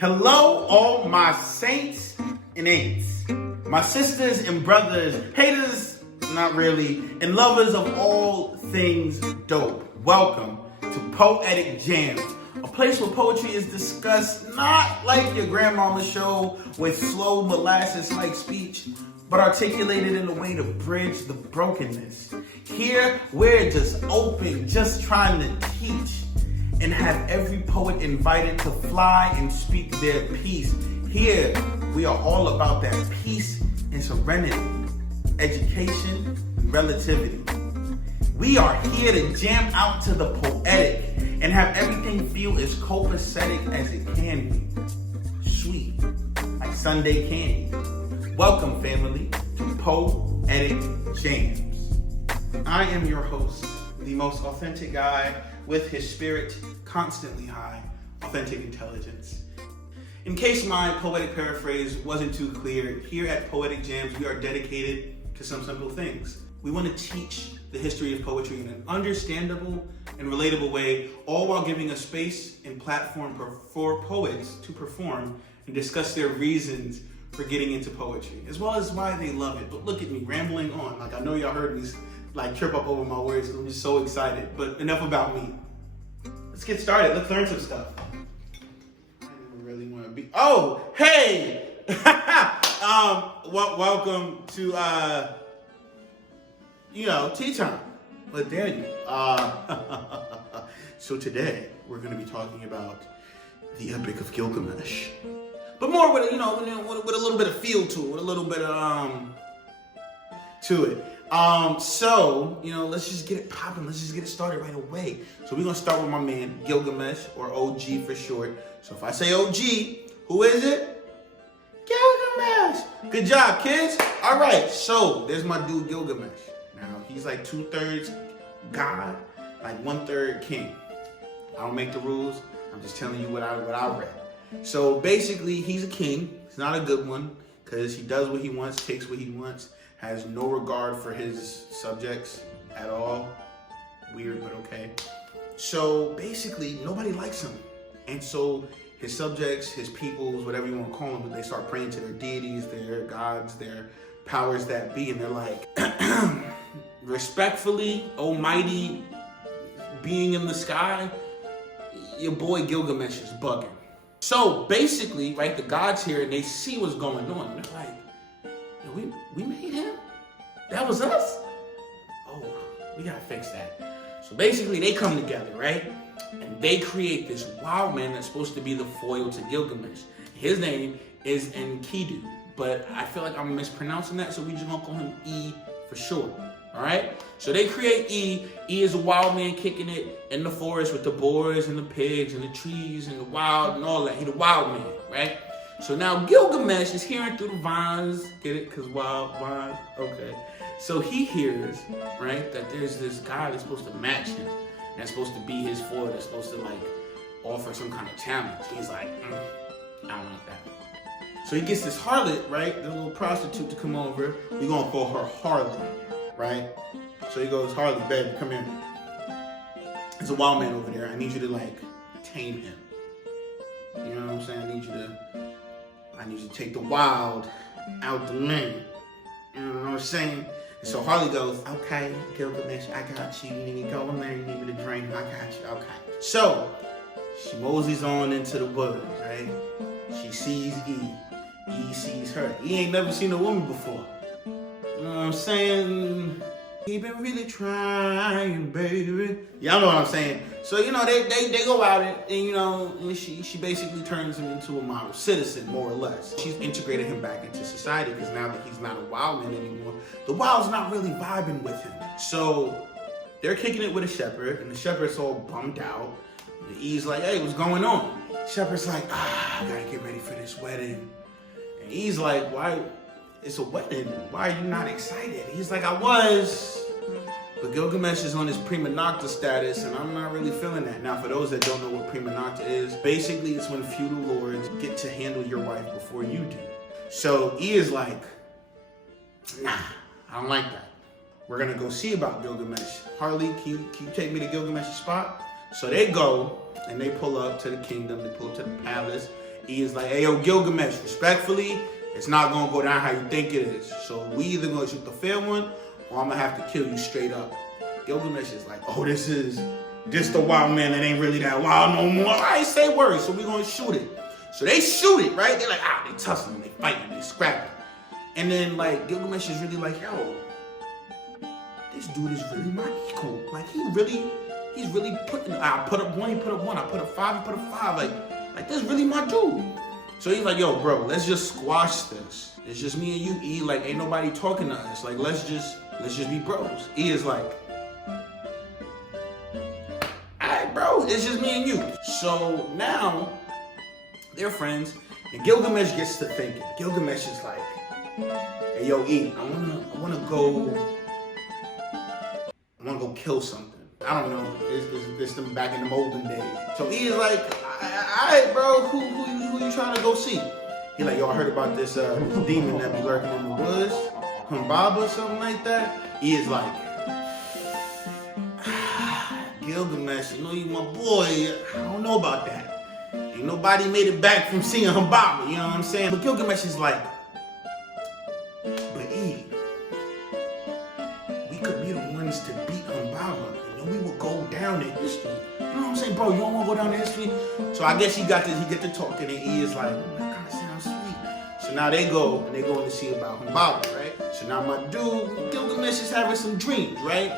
Hello, all my saints and ain'ts, my sisters and brothers, haters, not really, and lovers of all things dope. Welcome to Poetic Jams, a place where poetry is discussed not like your grandmama's show with slow molasses-like speech, but articulated in a way to bridge the brokenness. Here, we're just open, just trying to teach, and have every poet invited to fly and speak their piece. Here, we are all about that peace and serenity, education and relativity. We are here to jam out to the poetic and have everything feel as copacetic as it can be. Sweet, like Sunday candy. Welcome, family, to Poetic Jams. I am your host, the most authentic guy with his spirit constantly high, authentic intelligence. In case my poetic paraphrase wasn't too clear, here at Poetic Jams, we are dedicated to some simple things. We want to teach the history of poetry in an understandable and relatable way, all while giving a space and platform for poets to perform and discuss their reasons for getting into poetry, as well as why they love it. But look at me rambling on. Like, I know y'all heard me trip up over my words. I'm just so excited, but enough about me. Let's get started. Let's learn some stuff. I didn't really want to be. Oh, hey! Welcome to tea time. But dare you? So today we're going to be talking about the Epic of Gilgamesh, but more with with a little bit of feel to it, with a little bit of to it. So let's just get it popping. Let's just get it started right away. So we're gonna start with my man Gilgamesh, or OG for short. So if I say OG, who is it? Gilgamesh. Good job, kids. All right. So there's my dude Gilgamesh. Now he's like 2/3 god, like 1/3 king. I don't make the rules. I'm just telling you what I read. So basically, he's a king. He's not a good one because he does what he wants, takes what he wants. Has no regard for his subjects at all. Weird, but okay. So basically, nobody likes him. And so his subjects, his peoples, whatever you want to call them, they start praying to their deities, their gods, their powers that be. And they're like, respectfully, almighty being in the sky, your boy Gilgamesh is bugging. So basically, right, the gods here, and they see what's going on. And they're like, we made him? That was us? Oh, we gotta fix that. So basically they come together, right? And they create this wild man that's supposed to be the foil to Gilgamesh. His name is Enkidu, but I feel like I'm mispronouncing that, so we just gonna call him E for short. All right? So they create E. E is a wild man kicking it in the forest with the boars and the pigs and the trees and the wild and all that. He's the wild man, right? So now Gilgamesh is hearing through the vines. Get it? Because wild vines? Okay. So he hears, right, that there's this guy that's supposed to match him. That's supposed to be his foil. That's supposed to, offer some kind of challenge. He's like, I don't like that. So he gets this harlot, right, this little prostitute to come over. We're going to call her Harley, right? So he goes, Harley, baby, come here. There's a wild man over there. I need you to, tame him. You know what I'm saying? I need you to take the wild out the man. You know what I'm saying? And so Harley goes, okay, Gilgamesh, I got you. You need to go in there. You need me to drink. I got you. Okay. So she moseys on into the woods, right? She sees E. E sees her. E ain't never seen a woman before. You know what I'm saying? He been really trying, baby. Y'all know what I'm saying. So, they go out and she basically turns him into a model citizen, more or less. She's integrated him back into society because now that he's not a wild man anymore, the wild's not really vibing with him. So they're kicking it with a shepherd, and the shepherd's all bummed out. And E's like, hey, what's going on? Shepherd's like, I gotta get ready for this wedding. And E's like, why? It's a wedding. Why are you not excited? He's like, I was. But Gilgamesh is on his prima nocta status, and I'm not really feeling that. Now, for those that don't know what prima nocta is, basically it's when feudal lords get to handle your wife before you do. So E is like, nah, I don't like that. We're gonna go see about Gilgamesh. Harley, can you take me to Gilgamesh's spot? So they go, and they pull up to the kingdom, they pull up to the palace, He is like, hey, yo, Gilgamesh, respectfully, it's not gonna go down how you think it is. So we either gonna shoot the fair one, or I'm gonna have to kill you straight up. Gilgamesh is like, oh, this the wild man that ain't really that wild no more. I ain't say words, so we gonna shoot it. So they shoot it, right? They're like, they tussling, they fighting, they scrapping. And then like Gilgamesh is really like, yo, this dude is really my equal. Like he's really putting, I put up one, he put up one, I put up five, he put up five. Like this really my dude. So he's like, yo, bro, let's just squash this. It's just me and you, E. Like, ain't nobody talking to us. Like, let's just be bros. E is like, alright, bro, it's just me and you. So now they're friends, and Gilgamesh gets to thinking. Gilgamesh is like, hey, yo, E, I wanna go kill something. I don't know. It's them back in the olden days. So E is like, alright, bro, who you trying to go see? He like, yo, I heard about this demon that be lurking in the woods, Humbaba, something like that. E is like, Gilgamesh, you know you my boy. I don't know about that. Ain't nobody made it back from seeing Humbaba, you know what I'm saying? But Gilgamesh is like, but E, we could be the ones to beat Humbaba. We will go down in history. You know what I'm saying, bro? You don't want to go down in history? So I guess he get to talking, and he is like, that kind of sounds sweet. So now they go to see about Humbaba, right? So now my dude, Gilgamesh, is having some dreams, right?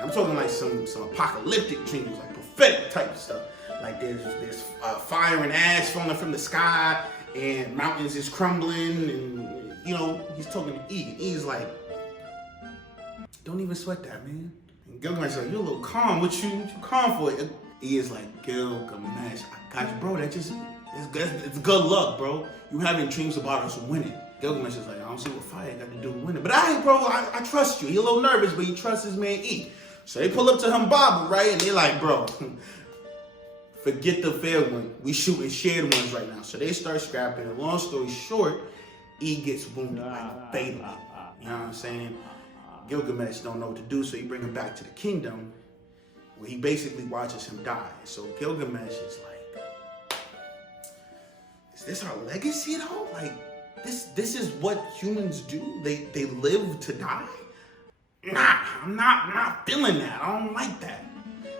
I'm talking like some apocalyptic dreams, like prophetic type stuff. Like there's fire and ash falling from the sky, and mountains is crumbling, and you know, he's talking to E, and E's like, don't even sweat that, man. Gilgamesh is like, you're a little calm. What you calm for? He is like, Gilgamesh, I got you, bro. It's good luck, bro. You having dreams about us winning. Gilgamesh is like, I don't see what fire got to do with winning. But I trust you. He a little nervous, but he trusts his man E. So they pull up to Humbaba, right? And they're like, bro, forget the fair one. We shooting shared ones right now. So they start scrapping. And long story short, E gets wounded like fatally. You know what I'm saying? Gilgamesh don't know what to do, so he bring him back to the kingdom, where he basically watches him die. So Gilgamesh is like, is this our legacy though? Like, this is what humans do? They live to die? Nah, I'm not feeling that. I don't like that.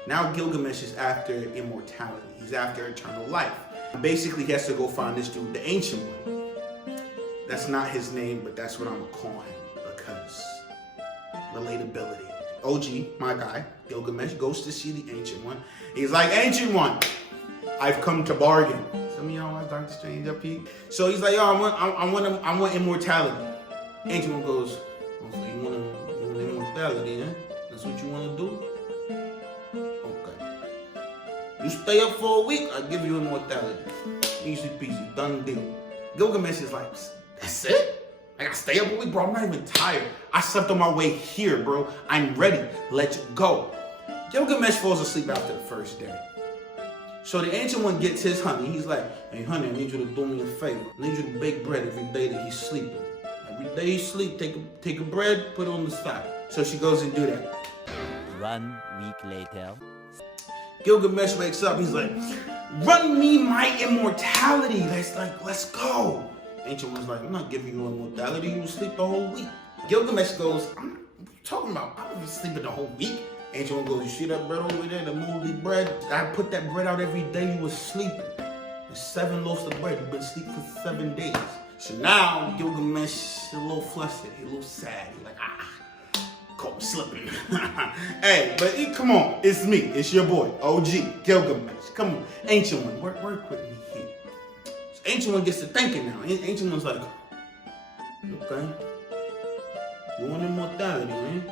Now Gilgamesh is after immortality. He's after eternal life. Basically, he has to go find this dude, the Ancient One. That's not his name, but that's what I'm gonna call him, because relatability. OG, my guy, Gilgamesh, goes to see the Ancient One. He's like, Ancient One, I've come to bargain. Some of y'all watch Dr. Strange up here. So he's like, yo, I want immortality. Ancient One goes, oh, so you want immortality, eh? That's what you want to do? Okay. You stay up for a week, I'll give you immortality. Easy peasy, done deal. Gilgamesh is like, that's it? I gotta stay up a week, bro. I'm not even tired. I slept on my way here, bro. I'm ready. Let's go. Gilgamesh falls asleep after the first day. So the Ancient One gets his honey. He's like, hey, honey, I need you to do me a favor. I need you to bake bread every day that he's sleeping. Every day he sleep, take a bread, put it on the side. So she goes and do that. 1 week later. Gilgamesh wakes up. He's like, run me my immortality. Let's go. Ancient One's like, I'm not giving you immortality. You will sleep the whole week. Gilgamesh goes, what are you talking about? I was sleeping the whole week. Ancient One goes, you see that bread over there, the moldy bread? I put that bread out every day you was sleeping. There's 7 loaves of bread. You've been asleep for 7 days. So now Gilgamesh is a little flustered. He's a little sad. He's like, caught me slipping. Hey, but come on. It's me. It's your boy, OG, Gilgamesh. Come on. Ancient One, work with me here. Ancient One gets to thinking now. Ancient One's like, okay, you want immortality, man?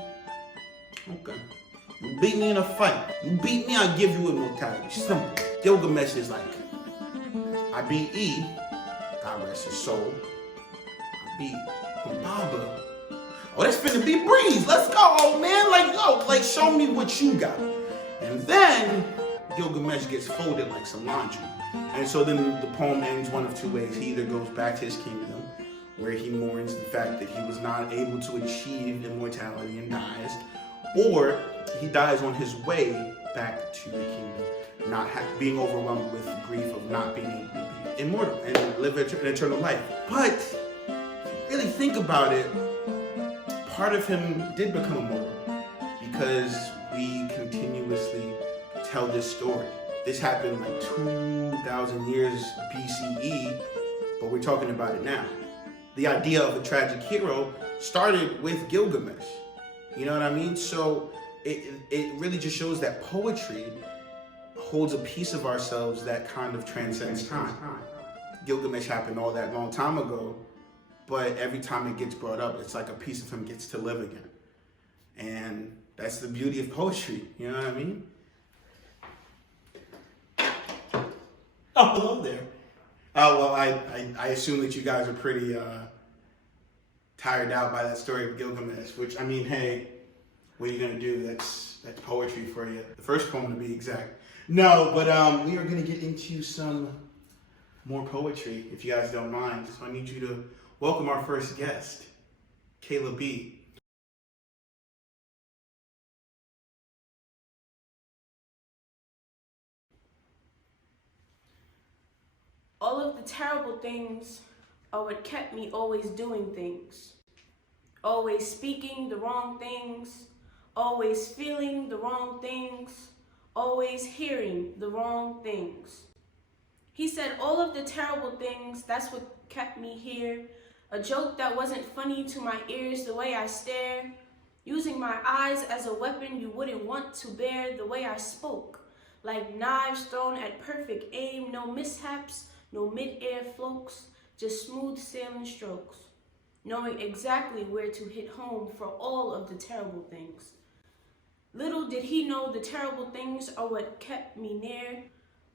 Okay. You beat me in a fight. You beat me, I'll give you immortality. Simple. Gilgamesh is like, I beat E, God rest his soul. I beat Humbaba. Oh, that's finna be breeze. Let's go, old man. Like show me what you got. And then Gilgamesh gets folded like some laundry. And so then the poem ends one of 2 ways. He either goes back to his kingdom, where he mourns the fact that he was not able to achieve immortality and dies, or he dies on his way back to the kingdom, not being overwhelmed with grief of not being able to be immortal and live an eternal life. But really think about it, part of him did become immortal because we continuously tell this story. This happened like 2,000 years BCE, but we're talking about it now. The idea of a tragic hero started with Gilgamesh. You know what I mean? So it really just shows that poetry holds a piece of ourselves that kind of transcends time. Gilgamesh happened all that long time ago, but every time it gets brought up, it's like a piece of him gets to live again. And that's the beauty of poetry, you know what I mean? Oh, hello there. Well, I assume that you guys are pretty tired out by that story of Gilgamesh, which, I mean, hey, what are you gonna do? That's poetry for you. The first poem to be exact. No, but we are gonna get into some more poetry, if you guys don't mind. So I need you to welcome our first guest, Kayla B. All of the terrible things are what kept me always doing things. Always speaking the wrong things, always feeling the wrong things, always hearing the wrong things. He said all of the terrible things, that's what kept me here. A joke that wasn't funny to my ears, the way I stare. Using my eyes as a weapon you wouldn't want to bear, the way I spoke. Like knives thrown at perfect aim, no mishaps, no mid-air floats, just smooth sailing strokes. Knowing exactly where to hit home for all of the terrible things. Little did he know the terrible things are what kept me near.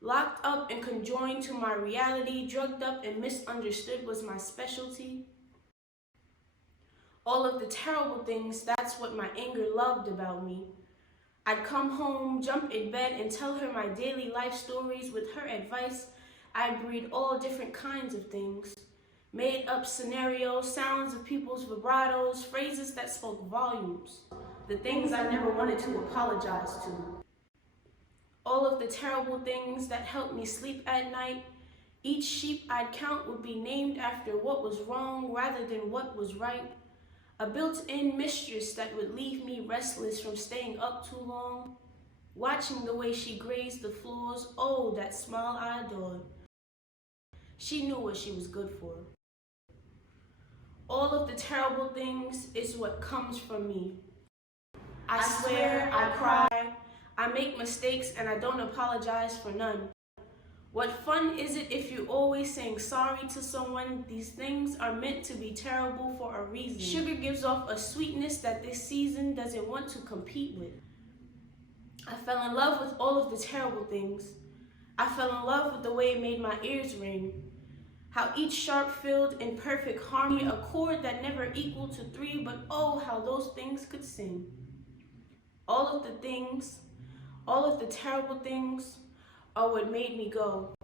Locked up and conjoined to my reality, drugged up and misunderstood was my specialty. All of the terrible things, that's what my anger loved about me. I'd come home, jump in bed, and tell her my daily life stories. With her advice, I'd breed all different kinds of things. Made up scenarios, sounds of people's vibratos, phrases that spoke volumes. The things I never wanted to apologize to. All of the terrible things that helped me sleep at night. Each sheep I'd count would be named after what was wrong rather than what was right. A built-in mistress that would leave me restless from staying up too long. Watching the way she grazed the floors, oh, that smile I adored. She knew what she was good for. All of the terrible things is what comes from me. I swear, I cry, I make mistakes and I don't apologize for none. What fun is it if you're always saying sorry to someone? These things are meant to be terrible for a reason. Sugar gives off a sweetness that this season doesn't want to compete with. I fell in love with all of the terrible things. I fell in love with the way it made my ears ring. How each sharp filled in perfect harmony, a chord that never equaled to three, but oh, how those things could sing. All of the things, all of the terrible things, are what made me go.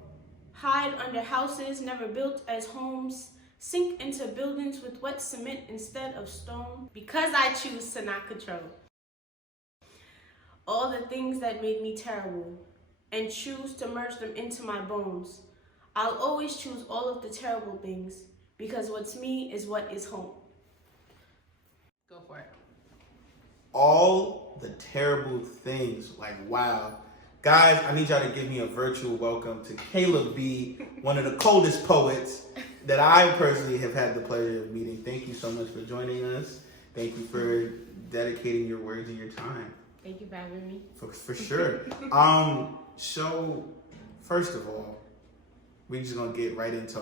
Hide under houses never built as homes, sink into buildings with wet cement instead of stone, because I choose to not control. All the things that made me terrible, and choose to merge them into my bones. I'll always choose all of the terrible things, because what's me is what is home. Go for it. All the terrible things, like wow. Guys, I need y'all to give me a virtual welcome to Kayla B, one of the coldest poets that I personally have had the pleasure of meeting. Thank you so much for joining us. Thank you for dedicating your words and your time. Thank you for having me. For sure. So, first of all, we're just gonna get right into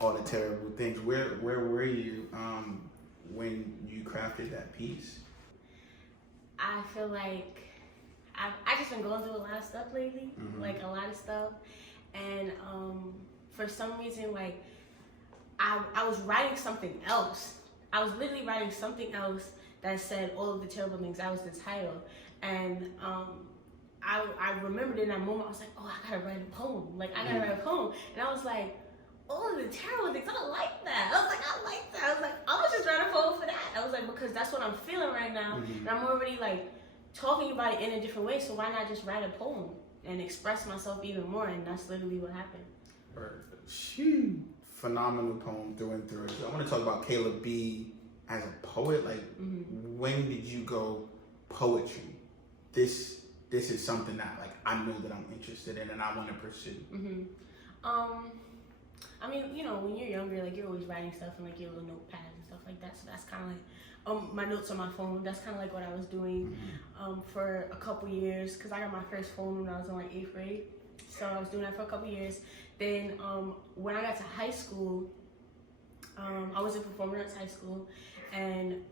all the terrible things. Where were you when you crafted that piece? I feel like I've just been going through a lot of stuff lately, like a lot of stuff, and for some reason, like I was writing something else. I was literally writing something else that said all of the terrible things. That was the title, and I remembered in that moment. I was like, oh, I gotta write a poem. Like I gotta write a poem, and I was like, all of the terrible things. I don't like that. I was like, I like that. I was like, I was just write a poem for that. I was like, because that's what I'm feeling right now, and I'm already like talking about it in a different way, so why not just write a poem and express myself even more? And that's literally what happened. Shoo. Phenomenal poem through and through. I want to talk about Kayla B as a poet. Like, when did you go poetry? This is something that like I know that I'm interested in and I want to pursue. I mean, you know, when you're younger, like you're always writing stuff in like your little notepads and stuff like that. So that's kind of like my notes on my phone. That's kind of like what I was doing for a couple years, because I got my first phone when I was in like 8th grade. So I was doing that for a couple years. Then when I got to high school, I was in performing arts high school, and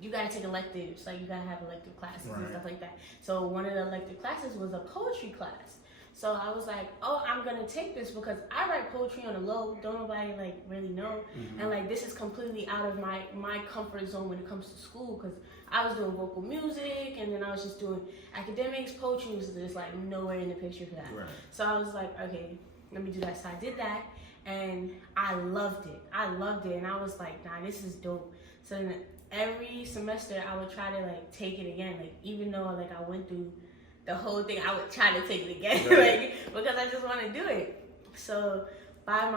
you gotta take electives, like you gotta have elective classes and stuff like that. So one of the elective classes was a poetry class. So I was like, oh, I'm gonna take this because I write poetry on the low, don't nobody like really know. And like this is completely out of my comfort zone when it comes to school, because I was doing vocal music and then I was just doing academics. Poetry was just like nowhere in the picture for that. So I was like, okay, let me do that. So I did that and I loved it. And I was like, nah, this is dope. So then every semester I would try to like take it again, like even though like I went through the whole thing, I would try to take it again, like because I just want to do it. So by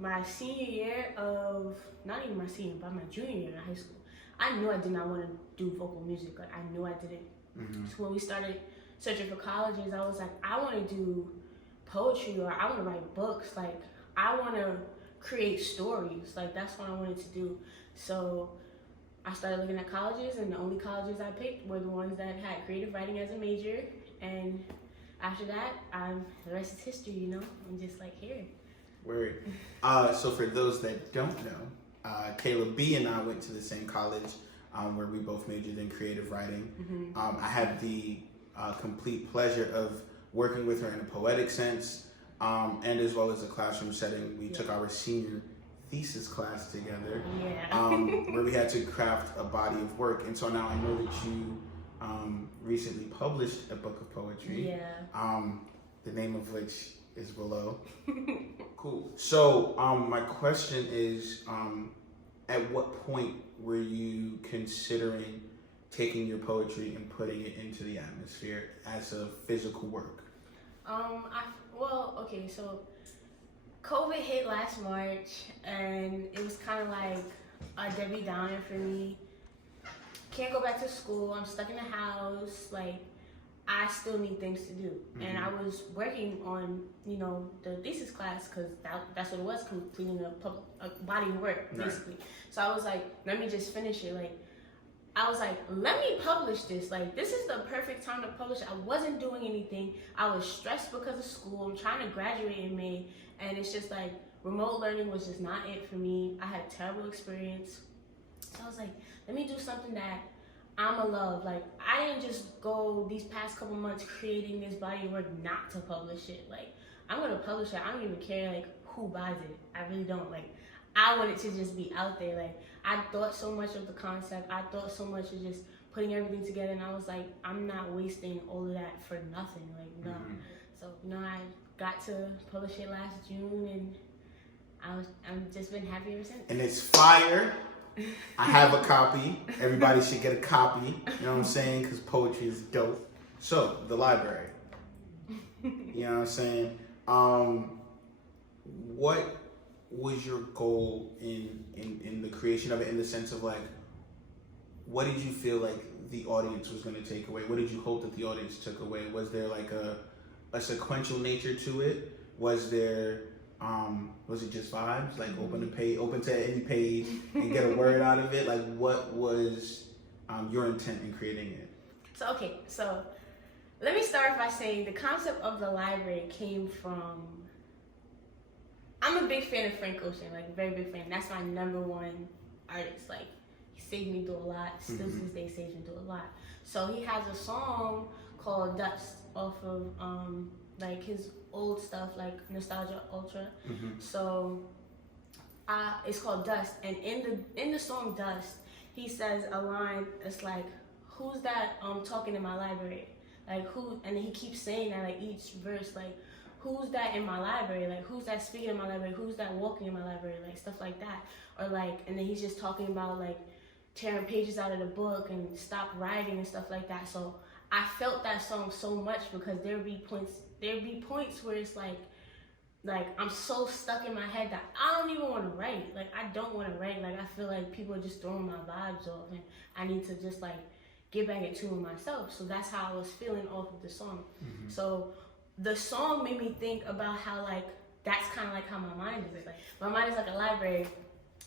my senior year of, not even my senior, by my junior year in high school, I knew I did not want to do vocal music. Like I knew I didn't. So when we started searching for colleges, I was like, I want to do poetry, or I want to write books. Like I want to create stories. Like that's what I wanted to do. So I started looking at colleges, and the only colleges I picked were the ones that had creative writing as a major. And after that, the rest is history, you know? I'm just like here. Word. So for those that don't know, Kayla B and I went to the same college where we both majored in creative writing. I had the complete pleasure of working with her in a poetic sense, and as well as a classroom setting. We took our senior thesis class together, where we had to craft a body of work. And so now I know that you recently published a book of poetry, the name of which is below. Cool. So my question is, at what point were you considering taking your poetry and putting it into the atmosphere as a physical work? Okay, so COVID hit last March, and it was kind of like a Debbie Downer for me. Can't go back to school. I'm stuck in the house. Like, I still need things to do. And I was working on, you know, the thesis class, because that's what it was, completing a body of work, basically. So I was like, let me just finish it. Like, I was like, let me publish this. Like, this is the perfect time to publish it. I wasn't doing anything. I was stressed because of school. I'm trying to graduate in May. And it's just like, remote learning was just not it for me. I had a terrible experience. So I was like, let me do something that I'ma love. Like, I didn't just go these past couple months creating this body of work not to publish it. Like, I'm gonna publish it. I don't even care like who buys it. I really don't. Like, I want it to just be out there. Like, I thought so much of the concept. I thought so much of just putting everything together, and I was like, I'm not wasting all of that for nothing. Like, no. So, you know, I got to publish it last June, and I've just been happy ever since. And it's fire. I have a copy. Everybody should get a copy. You know what I'm saying? Because poetry is dope. So, the library. You know what I'm saying? What was your goal in the creation of it, in the sense of like, what did you feel like the audience was going to take away? What did you hope that the audience took away? Was there like a sequential nature to it? Was there was it just vibes, like open to any page and get a word out of it? Like, what was your intent in creating it? So let me start by saying the concept of the library came from, I'm a big fan of Frank Ocean, like a very big fan. That's my #1 artist. Like, he saved me through a lot. Still to this day saves me through a lot. So he has a song called Dust off of like his old stuff, like Nostalgia Ultra. So it's called Dust, and in the song Dust, he says a line that's like, who's that talking in my library? Like, who? And then he keeps saying that, like, each verse, like, who's that in my library? Like, who's that speaking in my library? Who's that walking in my library? Like, stuff like that. Or like, and then he's just talking about like tearing pages out of the book and stop writing and stuff like that. So I felt that song so much, because there'd be points where it's like, like I'm so stuck in my head that I don't even want to write. Like I don't want to write. Like I feel like people are just throwing my vibes off, and I need to just like get back in tune with myself. So that's how I was feeling off of the song. So the song made me think about how like that's kind of like how my mind is. Like my mind is like a library,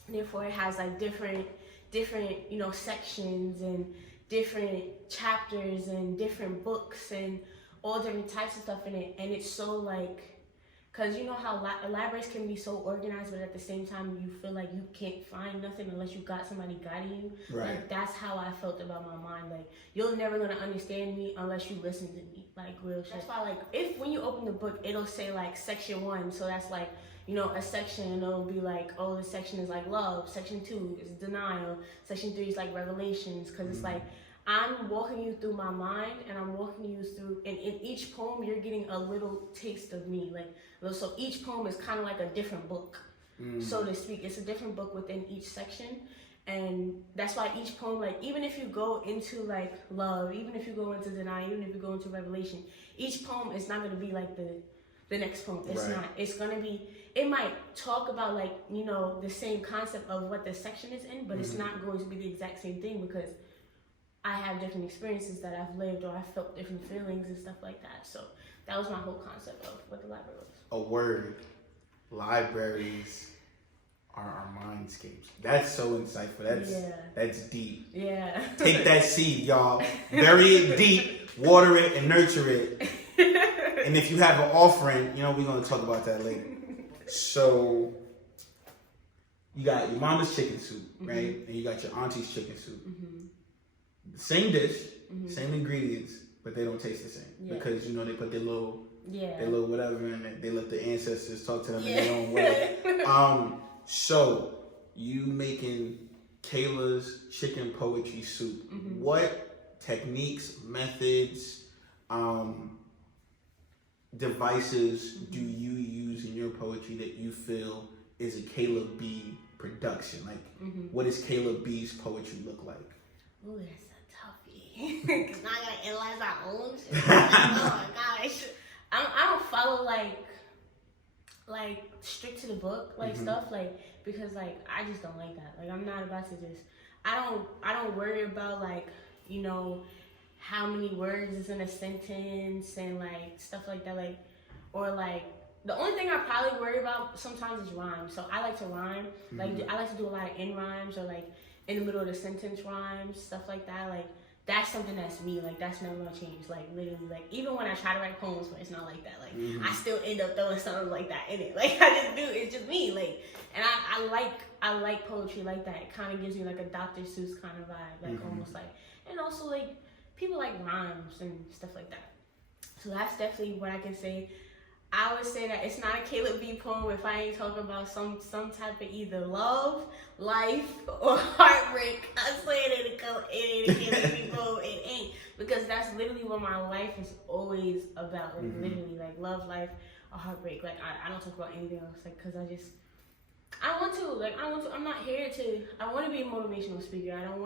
therefore it has like different sections and different chapters and different books and all different types of stuff in it. And it's so like, because you know how libraries can be so organized, but at the same time you feel like you can't find nothing unless you got somebody guiding you. Right. Like that's how I felt about my mind. Like you're never gonna understand me unless you listen to me. Like real shit. That's why like if when you open the book it'll say like section 1, so that's like a section, and it'll be like, oh, this section is like love, section 2 is denial, section 3 is like revelations, because it's like I'm walking you through my mind, and I'm walking you through, and in each poem you're getting a little taste of me. Like so each poem is kind of like a different book, so to speak. It's a different book within each section. And that's why each poem, like even if you go into like love, even if you go into denial, even if you go into revelation, each poem is not going to be like the next poem. It's not. It's going to be, it might talk about like the same concept of what the section is in, but it's not going to be the exact same thing, because I have different experiences that I've lived, or I felt different feelings and stuff like that. So that was my whole concept of what the library was. A word. Libraries are our mindscapes. That's so insightful. That's deep. Yeah. Take that seed, y'all. Bury it deep. Water it and nurture it. And if you have an offering, we're going to talk about that later. So you got your mama's chicken soup, right? And you got your auntie's chicken soup. Same dish, same ingredients, but they don't taste the same, because they put their little whatever in it. They let the ancestors talk to them in their own way. So you making Kayla's chicken poetry soup. What techniques, methods, devices do you use in your poetry that you feel is a Kayla B production? Like, what does Kayla B's poetry look like? Ooh, that's a toughie. Because now I gotta analyze our own shit. Oh my gosh. I don't follow like strict to the book stuff, like, because like I just don't like that. Like I'm not about to just, I don't worry about like how many words is in a sentence and like stuff like that, like, or like the only thing I probably worry about sometimes is rhyme. So I like to rhyme. Like I like to do a lot of end rhymes, or like in the middle of the sentence rhymes, stuff like that. Like that's something that's me. Like that's never gonna change. Like literally, like even when I try to write poems, but it's not like that. Like I still end up throwing something like that in it. Like I just do. It's just me. Like, and I like poetry like that. It kind of gives me like a Dr. Seuss kind of vibe. Like almost like, and also like people like rhymes and stuff like that. So that's definitely what I can say. I would say that it's not a Kayla B poem if I ain't talking about some type of either love, life, or heartbreak. I swear it ain't a Kayla B poem. It ain't, because that's literally what my life is always about. Like literally, like love, life, or heartbreak. Like I don't talk about anything else. Like because I want to. I'm not here to. I want to be a motivational speaker. I don't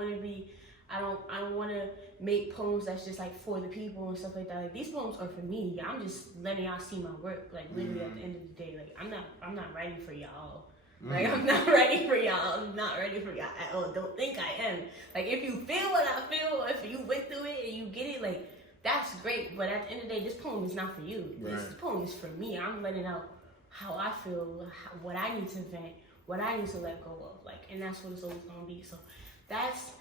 want to make poems that's just like for the people and stuff like that. Like these poems are for me. I'm just letting y'all see my work. Like literally at the end of the day, like I'm not writing for y'all. Like I'm not writing for y'all. I'm not ready for y'all at all. Don't think I am. Like if you feel what I feel, if you went through it and you get it, like that's great. But at the end of the day, this poem is not for you. This poem is for me. I'm letting out how I feel, what I need to vent, what I need to let go of. Like, and that's what it's always gonna be. So that's.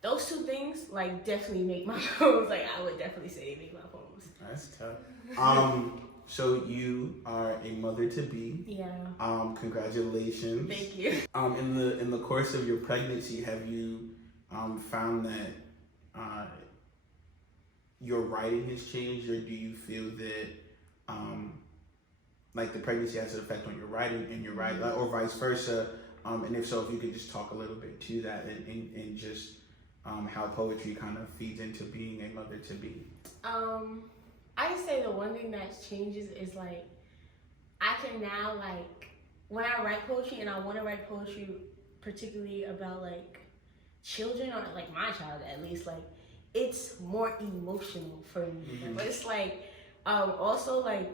Those two things, like, definitely make my poems. Like, I would definitely say make my poems. That's tough. So you are a mother to be. Yeah. Congratulations. Thank you. In the course of your pregnancy, have you found that your writing has changed, or do you feel that like the pregnancy has an effect on your writing and your writing, or vice versa? And if so, if you could just talk a little bit to that and just how poetry kind of feeds into being a mother to be. I say the one thing that changes is like I can now, like, when I write poetry, and I want to write poetry particularly about like children, or like my child at least, like it's more emotional for me. But it's like also like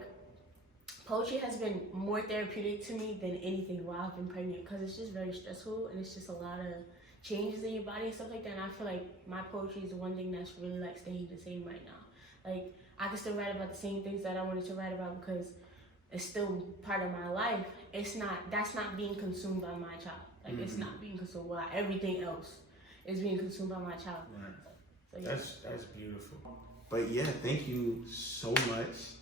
Poetry has been more therapeutic to me than anything while I've been pregnant because it's just very stressful and it's just a lot of changes in your body and stuff like that. And I feel like my poetry is the one thing that's really like staying the same right now. Like I can still write about the same things that I wanted to write about because it's still part of my life. That's not being consumed by my child. Like it's not being consumed while everything else is being consumed by my child. Right. So, yeah. That's beautiful. But yeah, thank you so much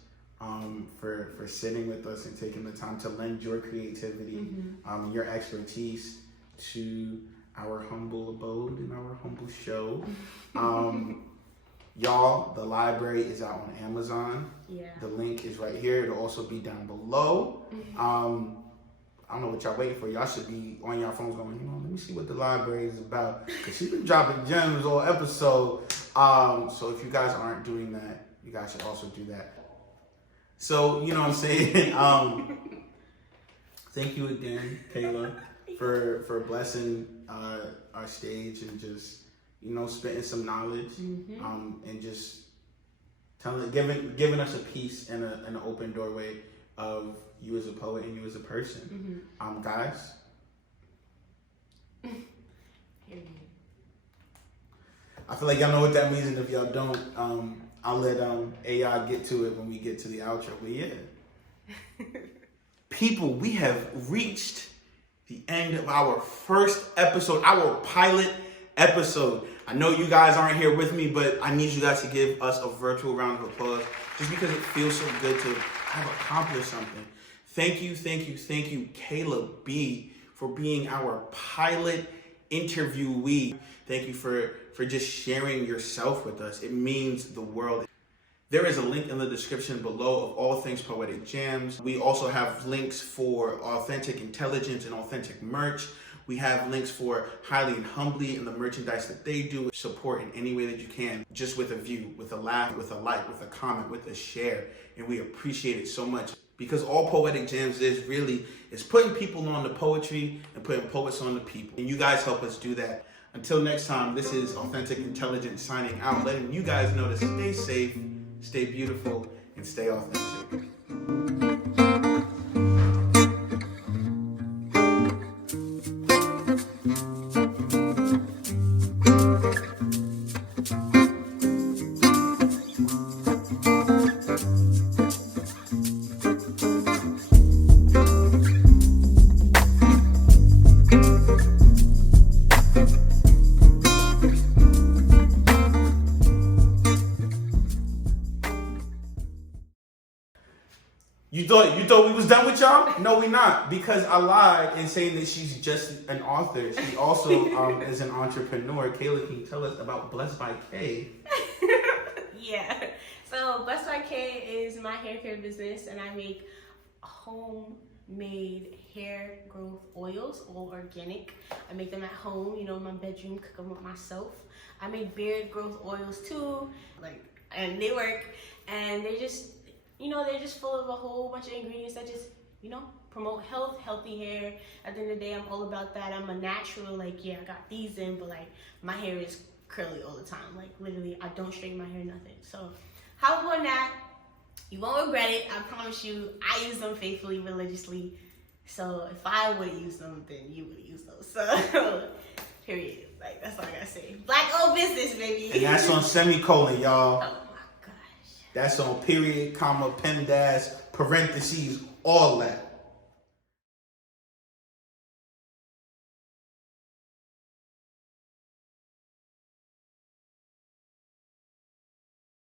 for sitting with us and taking the time to lend your creativity, your expertise to our humble abode and our humble show. Y'all, the library is out on Amazon. Yeah. The link is right here. It'll also be down below. I don't know what y'all waiting for. Y'all should be on your phones going, let me see what the library is about. Because she's been dropping gems all episode. So if you guys aren't doing that, you guys should also do that. So, you know what I'm saying? Thank you again, Kayla, for blessing our stage and just, spitting some knowledge and just giving us a piece and an open doorway of you as a poet and you as a person. Guys. I feel like y'all know what that means, and if y'all don't, I'll let AI get to it when we get to the outro. But yeah. People, we have reached the end of our first episode, our pilot episode. I know you guys aren't here with me, but I need you guys to give us a virtual round of applause just because it feels so good to have accomplished something. Thank you, Kayla B, for being our pilot interviewee. Thank you for just sharing yourself with us. It means the world. There is a link in the description below of all things Poetic Jams. We also have links for Authentic Intelligence and Authentic merch. We have links for Highly and Humbly and the merchandise that they do. Support in any way that you can, just with a view, with a laugh, with a like, with a comment, with a share. And we appreciate it so much because all Poetic Jams is putting people on to poetry and putting poets on to people. And you guys help us do that. Until next time, this is Authentic Intelligence signing out, letting you guys know to stay safe, stay beautiful, and stay authentic. You thought we was done with y'all? No, we not. Because I lied in saying that she's just an author. She also is an entrepreneur. Kayla, can you tell us about Blessed by K? Yeah. So Blessed by K is my hair care business, and I make homemade hair growth oils, all organic. I make them at home, in my bedroom, cook them with myself. I make beard growth oils too, and they work, and they're just full of a whole bunch of ingredients that just, promote health, healthy hair. At the end of the day, I'm all about that. I'm a natural, I got these in, but my hair is curly all the time. Literally, I don't straighten my hair, nothing. So, hop on that. You won't regret it. I promise you. I use them faithfully, religiously. So, if I would use them, then you would use those. So, period. That's all I gotta say. Black owned business, baby. And that's on semicolon, y'all. Oh. That's on period, comma, PEMDAS, parentheses, all that.